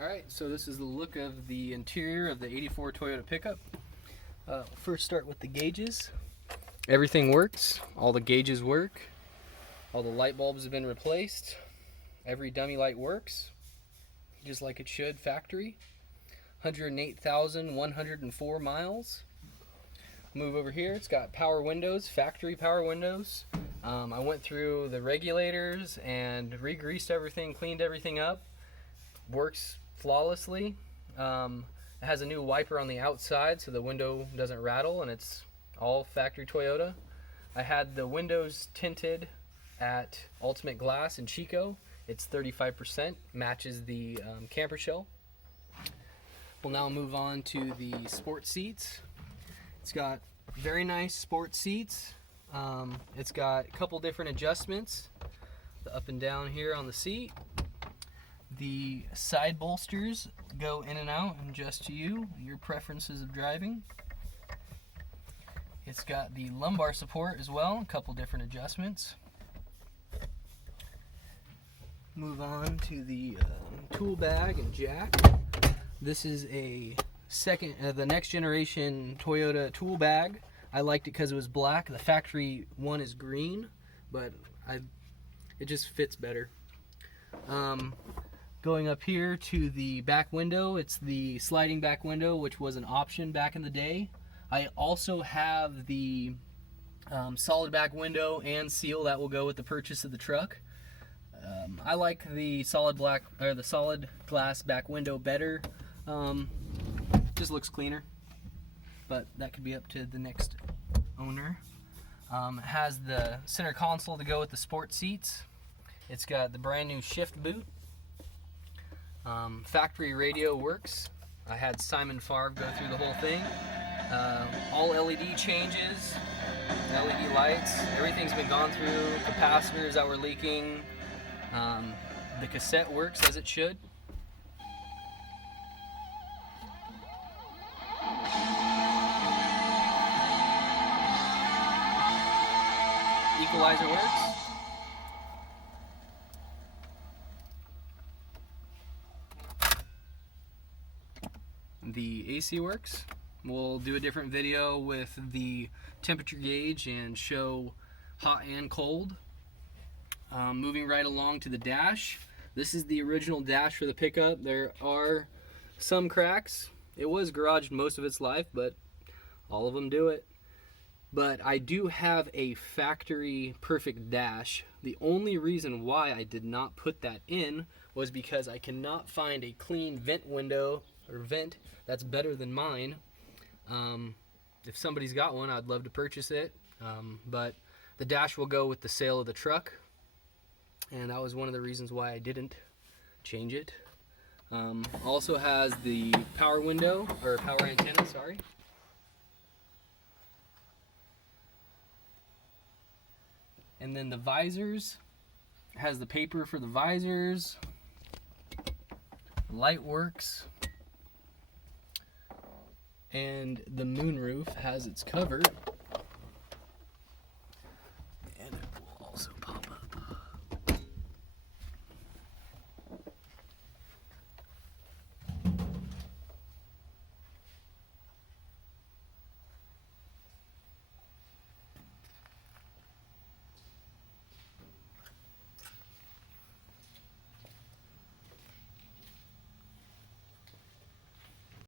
Alright, so this is the look of the interior of the 84 Toyota pickup. First start with the gauges. Everything works, all the gauges work, all the light bulbs have been replaced, every dummy light works, just like it should factory. 108,104 miles. Move over here, it's got power windows, factory power windows. I went through the regulators and re-greased everything, cleaned everything up. Works flawlessly. It has a new wiper on the outside so the window doesn't rattle, and it's all factory Toyota. I had the windows tinted at Ultimate Glass in Chico. It's 35%, matches the camper shell. We'll now move on to the sport seats. It's got very nice sport seats. It's got a couple different adjustments. The up and down here on the seat. The side bolsters go in and out and adjust to you, your preferences of driving. It's got the lumbar support as well, a couple different adjustments. Move on to the tool bag and jack. This is a the next generation Toyota tool bag. I liked it because it was black. The factory one is green, but it just fits better. Going up here to the back window, it's the sliding back window, which was an option back in the day. I also have the solid back window and seal that will go with the purchase of the truck. I like the solid glass back window better. Just looks cleaner, but that could be up to the next owner. It has the center console to go with the sport seats. It's got the brand new shift boot. Factory radio works. I had Simon Favre go through the whole thing. All LED changes, LED lights, everything's been gone through, capacitors that were leaking. The cassette works as it should. Equalizer works. The AC works. We'll do a different video with the temperature gauge and show hot and cold. Moving right along to the dash. This is the original dash for the pickup. There are some cracks. It was garaged most of its life, but all of them do it. But I do have a factory perfect dash. The only reason why I did not put that in was because I cannot find a clean vent window or vent that's better than mine. If somebody's got one, I'd love to purchase it. But the dash will go with the sale of the truck, and that was one of the reasons why I didn't change it. Also has the power window, or power antenna, sorry. And then the visors, has the paper for the visors. Light works. And the moonroof has its cover